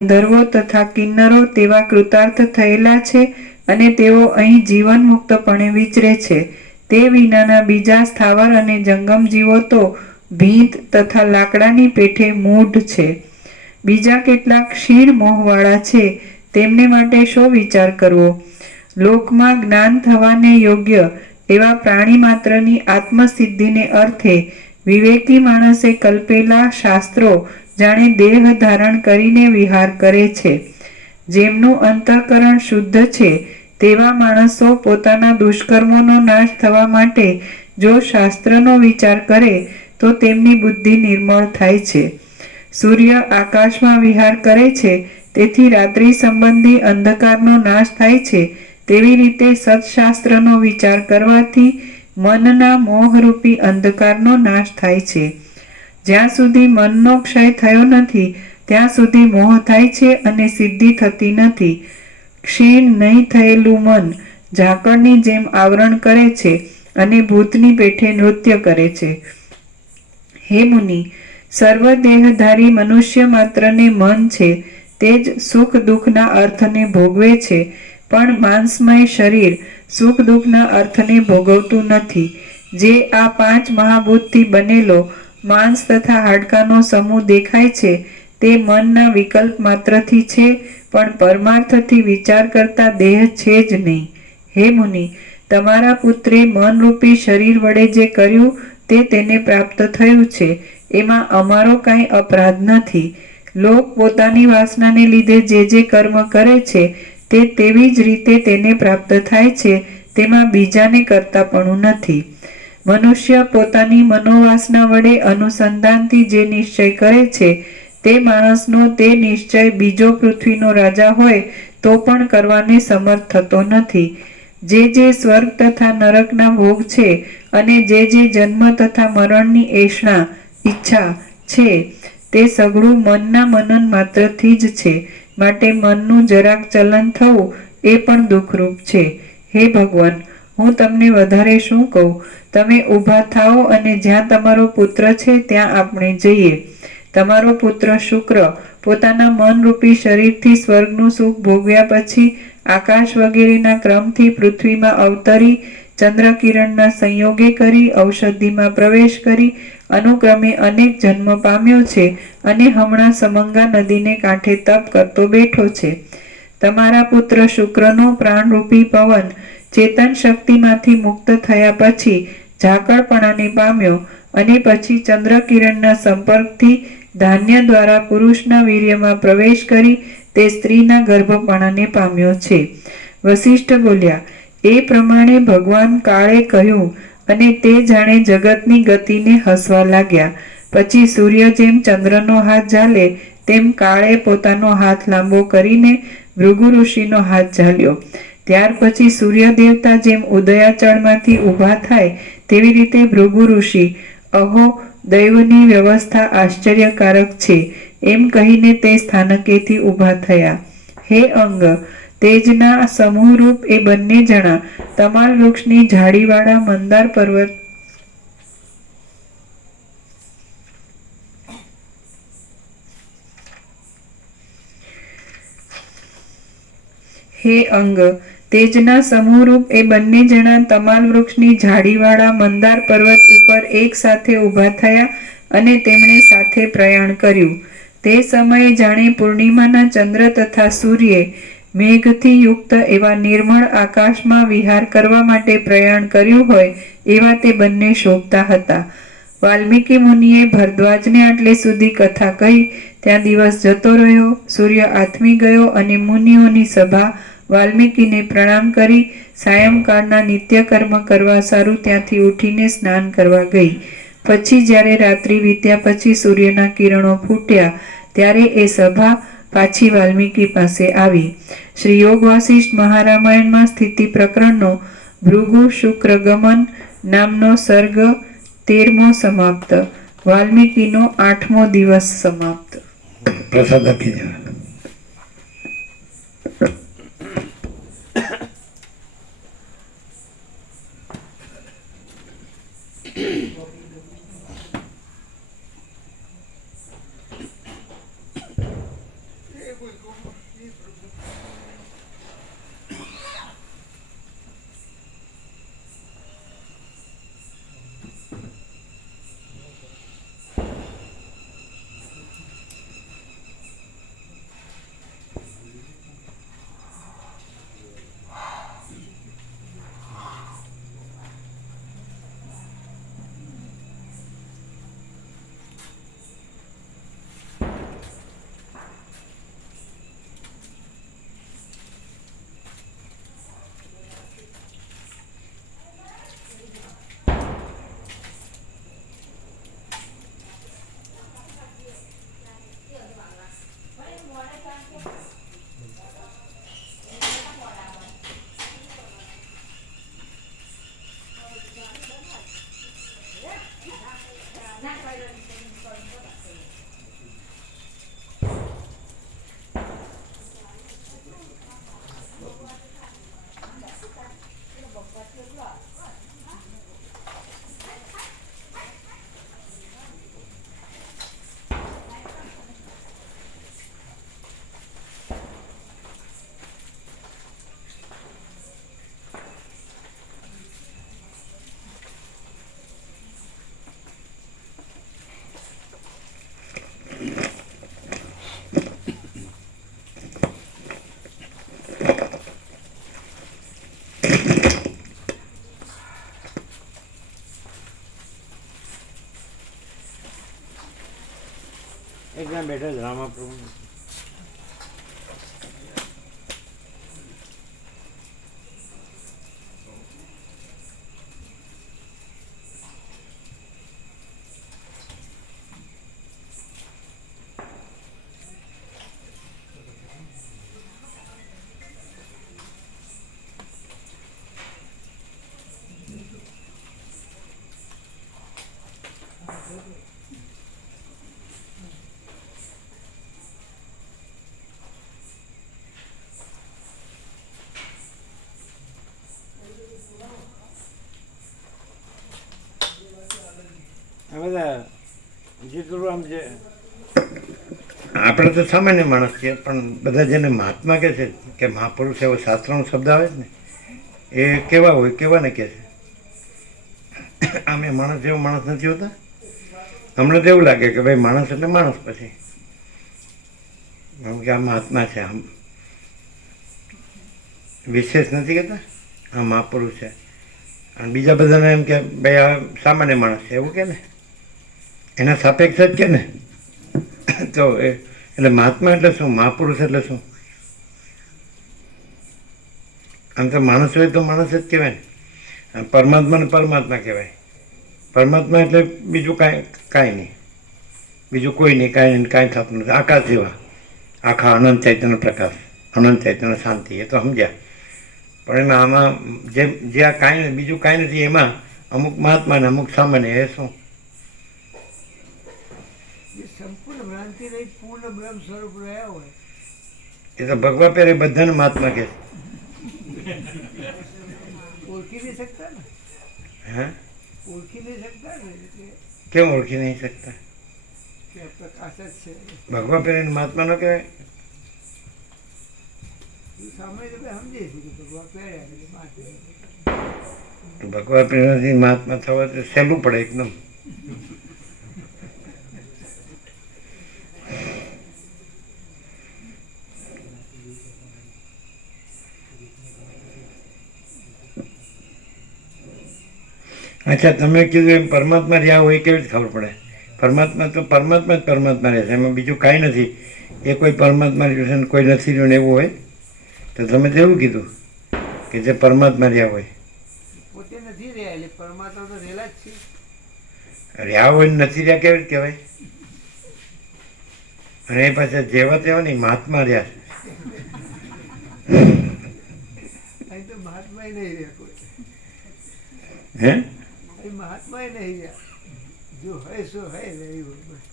ગંધર્વો તથા કિન્નરો તેવા કૃતાર્થ થયેલા છે અને તેઓ અહીં જીવન મુક્તપણે વિચરે છે. તે વિનાના બીજા સ્થાવર અને જંગમ જીવો તો ભીંત તથા લાકડાની પેઠે મૂઢ છે. બીજા કેટલાક ક્ષીણ મોહવાળા છે, તેમને માટે શો વિચાર કરવો? લોકમાં જ્ઞાન થવાને યોગ્ય એવા પ્રાણી માત્રની આત્મસિદ્ધિને અર્થે વિવેકી માણસે કલ્પેલા શાસ્ત્રો જાણે દેહ ધારણ કરીને વિહાર કરે છે. જેમનું અંતઃકરણ શુદ્ધ છે તેવા માણસો પોતાના દુષ્કર્મોનો નાશ થવા માટે જો શાસ્ત્રનો વિચાર કરે તો તેમની બુદ્ધિ નિર્મળ થાય છે. સૂર્ય આકાશમાં વિહાર કરે છે, તેથી રાત્રિ સંબંધી અંધકારનો નાશ થાય છે. તેવી રીતે સત્શાસ્ત્રનો વિચાર કરવાથી મનના મોહરૂપી અંધકારનો નાશ થાય છે. જ્યાં સુધી મનનો ક્ષય થયો નથી ત્યાં સુધી મોહ થાય છે અને સિદ્ધિ થતી નથી. ક્ષીણ નહીં થયેલું મન ઝાકળની જેમ આવરણ કરે છે અને ભૂતની પેઠે નૃત્ય કરે છે. હે મુનિ, સર્વદેહધારી મનુષ્ય માત્રને મન છે તે જ સુખ દુઃખના અર્થને ભોગવે છે, પણ માંસમય શરીર સુખ દુઃખના અર્થને ભોગવતું નથી. જે આ 5 મહાભૂતથી બનેલો માંસ તથા હાડકાનો સમૂહ દેખાય છે તે મનના વિકલ્પ માત્રથી છે, પણ પરમાર્થથી વિચાર કરતા દેહ છે જ નહીં. હે મુનિ, તમારા પુત્રે મનરૂપી શરીર વડે જે કર્યું તે તેને પ્રાપ્ત થયું છે, એમાં અમારો કાંઈ અપરાધ નથી. લોક પોતાની વાસનાને લીધે જે કર્મ કરે છે તે તેવી જ રીતે તેને પ્રાપ્ત થાય છે, તેમાં બીજાને કરતાપણું નથી. મનુષ્ય પોતાની મનોવાસના વડે અનુસંધાનથી જે નિશ્ચય કરે છે તે માણસનો તે નિશ્ચય બીજો પૃથ્વીનો રાજા હોય તો પણ કરવાને સમર્થ થતો નથી. જે સ્વર્ગ તથા નરકના ભોગ છે અને જે જન્મ તથા મરણની એષણા ઈચ્છા છે તે સઘળું મનના મનન માત્રથી જ છે. માટે મનનું જરાક ચલન થવું એ પણ દુઃખરૂપ છે. હે ભગવાન, હું તમને વધારે શું કહું? તમે ઊભા થાઓ અને જ્યાં તમારો પુત્ર છે ત્યાં આપણે જઈએ. તમારો પુત્ર શુક્ર પોતાના મનરૂપી શરીરથી સ્વર્ગનું સુખ ભોગવ્યા પછી આકાશ વગેરેના ક્રમથી પૃથ્વીમાં અવતરી ચંદ્રકિરણના સંયોગે કરી ઔષધિમાં પ્રવેશ કરી અનુક્રમે અનેક જન્મ પામ્યો છે અને હમણાં સમંગા નદીને કાંઠે તપ કરતો બેઠો છે. તમારા પુત્ર શુક્રનો પ્રાણરૂપી પવન ચેતન શક્તિમાંથી મુક્ત થયા પછી ઝાકળપણાને પામ્યો અને પછી ચંદ્રકિરણના સંપર્કથી ધાન્ય દ્વારા પુરુષના વીર્યમાં પ્રવેશ કરી તે સ્ત્રીના ગર્ભપણાને પામ્યો છે. વસિષ્ઠ બોલ્યા, એ પ્રમાણે ભગવાન કાળે કહ્યું અને તે જાણે જગતની ગતિને હસવા લાગ્યા. પછી સૂર્ય જેમ ચંદ્રનો હાથ ઝાલે તેમ કાળે પોતાનો હાથ લાંબો કરીને ભૃગુ ઋષિનો હાથ ઝાલ્યો. ત્યાર પછી સૂર્ય દેવતા જેમ ઉદયાચળમાંથી ઊભા થાય તેવી રીતે ભૃગુ ઋષિ અહો, દૈવની વ્યવસ્થા આશ્ચર્યકારક છે એમ કહીને તે સ્થાનકેથી ઊભા થયા. હે અંગ, તેજના સમૂહરૂપ એ બંને જણા તમાલ વૃક્ષની ઝાડીવાળા મંદાર પર્વત હે અંગ, તેજના સમૂહરૂપ એ બંને જણા તમાલ વૃક્ષની ઝાડીવાળા મંદાર પર્વત ઉપર એક સાથે ઊભા થયા અને તેમણે સાથે પ્રયાણ કર્યું. તે સમયે જાણે પૂર્ણિમાના ચંદ્ર તથા સૂર્યે મેઘથી યુક્ત એવા નિર્મળ આકાશમાં વિહાર કરવા માટે પ્રયાણ કર્યું હોય એવા તે બંને શોભતા હતા. વાલ્મીકી મુનિએ ભરદ્વાજને આટલે સુધી કથા કહી ત્યાં દિવસ જતો રહ્યો. સૂર્ય આથમી ગયો અને મુનિઓની સભા વાલ્મીકીને પ્રણામ કરી સાયંકાળના નિત્યકર્મ કરવા સારું ત્યાંથી ઉઠીને સ્નાન કરવા ગઈ. પછી જ્યારે રાત્રિ વીત્યા પછી સૂર્યના કિરણો ફૂટ્યા ત્યારે એ સભા પાછી વાલ્મીકી પાસે આવી. શ્રી યોગ વાસિષ્ઠ મહારામાયણમાં સ્થિતિ પ્રકરણનો ભૃગુ શુક્ર ગમન નામનો સર્ગ 13મો સમાપ્ત. વાલ્મીકીનો 8મો દિવસ સમાપ્ત. પ્રસાદ આપી દેવા. એકદમ બેઠા જ રામાપ્રભુ આ બધા જીતુરામ છે. આપણે તો સામાન્ય માણસ છીએ, પણ બધા જેને મહાત્મા કહે છે કે મહાપુરુષ એવો શાસ્ત્રનો શબ્દ આવે છે ને, એ કેવા હોય, કેવાને કહે છે. આમે માણસ જેવો માણસ નથી હોતા. અમને તો એવું લાગે કે ભાઈ માણસ એટલે માણસ, પછી એમ કે આ મહાત્મા છે, આમ વિશેષ નથી કહેતા, આ મહાપુરુષ છે. અને બીજા બધાને એમ કે ભાઈ આ સામાન્ય માણસ છે એવું કે ને, એના સાપેક્ષ જ કે ને. તો એટલે મહાત્મા એટલે શું, મહાપુરુષ એટલે શું? આમ તો માણસ હોય તો માણસ જ કહેવાય ને. પરમાત્માને પરમાત્મા કહેવાય. પરમાત્મા એટલે બીજું કાંઈ નહીં, બીજું કોઈ નહીં, કાંઈ નહીં, કાંઈ થતું નથી. આકાશ જેવા આખા અનંત ચૈતન્ય પ્રકાશ, અનંત ચૈતન્ય શાંતિ, એ તો સમજ્યા. પણ એમાં આમાં જે આ કાંઈ નથી, બીજું કાંઈ નથી, એમાં અમુક મહાત્મા ને અમુક સામાન્ય, એ શું? સંપૂર્ણ ભ્રાંતિ રહી પૂર્ણ બ્રહ્મ સ્વરૂપ રહ્યા હોય. એ તો ભગવા પહેરે બધાને મહાત્મા કહે છે. ઓળખી નહીં શકતા ને, હે, ઓળખી નહીં શકતા ને, એટલે કેમ ઓળખી નહીં શકતા? કે પ્રકાશ જ છે. ભગવા પહેરીને મહાત્મા ન કહેવાય? એ સામાન્ય રીતે સમજીએ છીએ કે ભગવાન પહેર્યા એટલે માટે ભગવા પહેરવાથી મહાત્મા થવા તો સહેલું પડે એકદમ. અચ્છા, તમે કીધું એમ પરમાત્મા રહ્યા હોય કેવી રીતે ખબર પડે? પરમાત્મા તો પરમાત્મા જ પરમાત્મા રહે છે, એમાં બીજું કાંઈ નથી. એ કોઈ પરમાત્મા રહ્યું છે ને કોઈ નથી રહ્યું ને એવું હોય તો તમે તો એવું કીધું કે જે પરમાત્મા રહ્યા હોય. પોતે નથી રહ્યા એટલે પરમાત્મા તો રહેલા જ છે. રહ્યા હોય ને નથી રહ્યા કેવી રીતે કહેવાય? અને એ પાછા જેવા તેવા નહીં, મહાત્મા રહ્યા છે. અહીં તો મહાત્મા નહીં રહ્યા કોઈ. હે, અહીં મહાત્મા નહીં રહ્યા, જો હૈ સો હૈ રહી હોય બસ.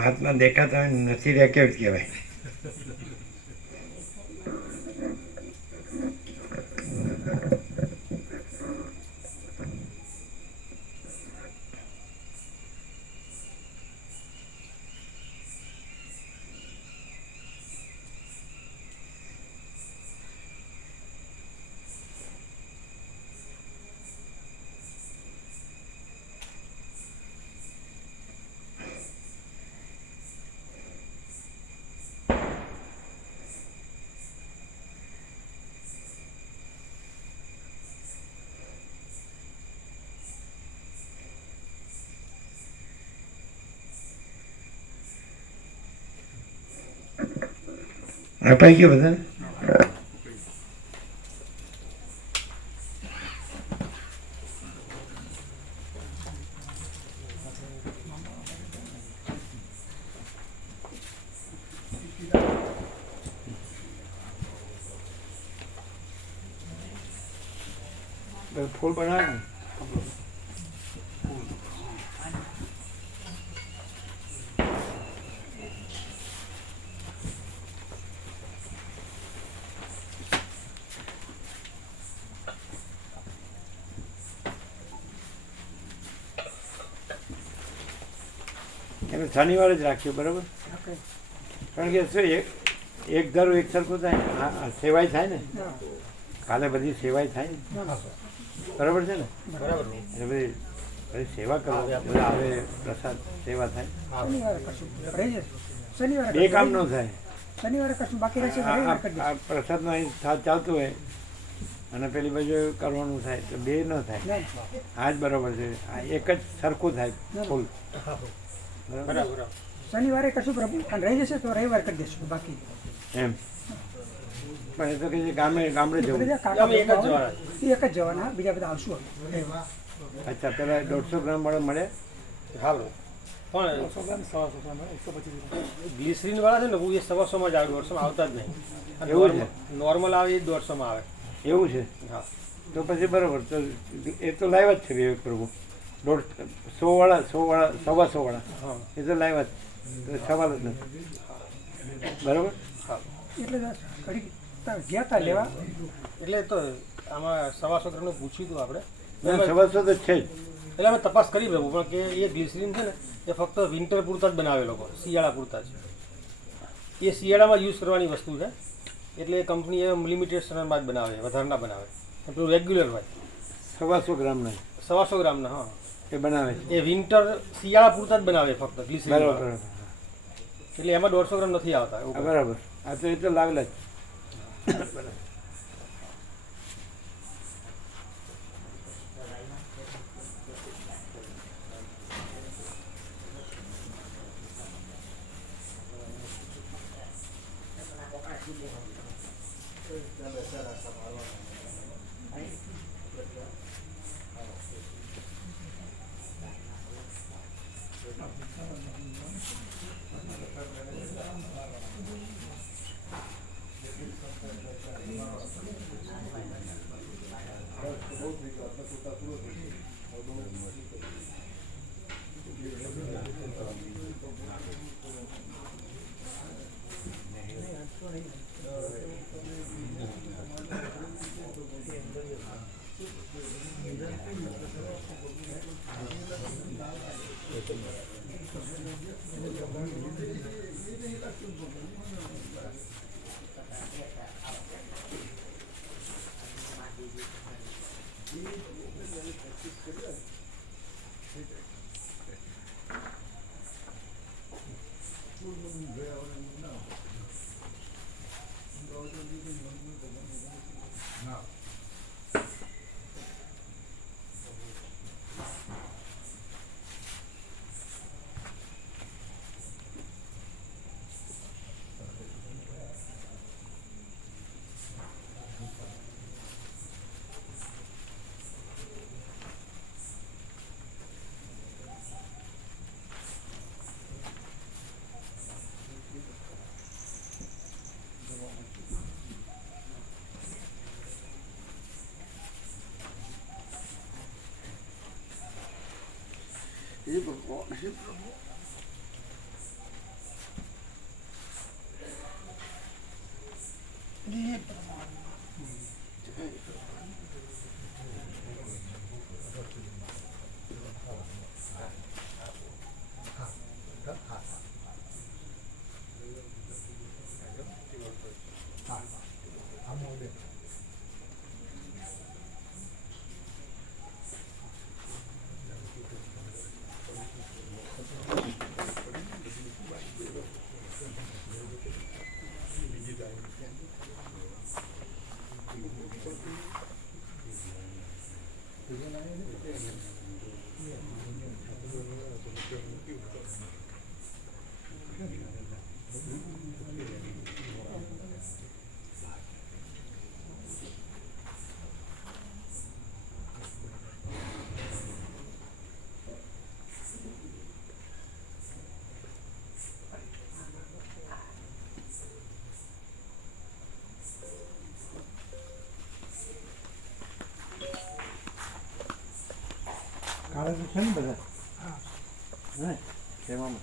મહાત્મા દેખાતા હોય ને નથી રહ્યા કેવી રીતે કહેવાય? અપાઈ ગયો બધાને? ફૂલ બનાવે ને એને શનિવારે જ રાખ્યું બરાબર, કારણ કે શું એક ધારું એક સરખું થાય ને, સેવાય થાય ને, કાલે બધી સેવાય થાય ને, બરાબર છે ને? બરાબર. એટલે બધી સેવા કરો, બધા આવે પ્રસાદ સેવા થાય, શનિવારે કશું રહી જશે. શનિવારે બે કામ ન થાય. શનિવારે કશું બાકી રહેશે તો આ રવિવારે કરી આ પ્રસાદમાં અહીં ચાલતું હોય અને પેલી બાજુ કરવાનું થાય તો બે ન થાય. દઈશું. આ જ બરાબર છે, આ એક જ સરખું થાય ફૂલ. બરાબર. શનિવારે કશું પ્રભુ અને રહી જશે તો રવિવારે કરી દઈશું બાકી. એમ પણ એ તો કે છે ગામડે જવું. બધા કાકા અમે એક જ જવાના. એક જ જવાના, બીજા બધા આવશું હવે. અચ્છા, પેલા 150 ગ્રામ વાળા મળે. હા બરાબર. પણ ગ્લિસરીન વાળા છે ને એ 100-100માં જ આવે, 150માં આવતા જ નહીં. એવું છે? નોર્મલ આવે એ 150માં આવે. એવું છે? હા. તો પછી બરાબર, તો એ તો લાઈવ જ છે વિવેક પ્રભુ. 100 વાળા 100 વાળા હા. એ તો લાઈવ જ, તો સવાલ જ નથી. બરાબર. હા. એટલે ઘડી ગયા હતા લેવા. એટલે તો આમાં 100-100 ગ્રામનું પૂછ્યું હતું આપણે. ના, 100 તો છે જ. એટલે અમે તપાસ કરી પ્રભુ, પણ કે એ ગ્લિસરીન છે ને એ ફક્ત વિન્ટર પૂરતા જ બનાવે લોકો, શિયાળા પૂરતા જ. એ શિયાળામાં યુઝ કરવાની વસ્તુ છે, એટલે કંપની એ લિમિટેડ સ્ટોરમાં જ બનાવે, વધારે ના બનાવે. પેલું રેગ્યુલર હોય 100 ગ્રામના 100 ગ્રામના. હા, એ બનાવે છે. એ વિન્ટર શિયાળા પૂરતા જ બનાવે ફક્ત ગ્લિસરીન. બરાબર બરાબર. એટલે એમાં 150 ગ્રામ નથી આવતા એવું. હા, બરાબર. આ તો એ તો લાવેલા જ. બાજુ છે ને બધા હે તેમાં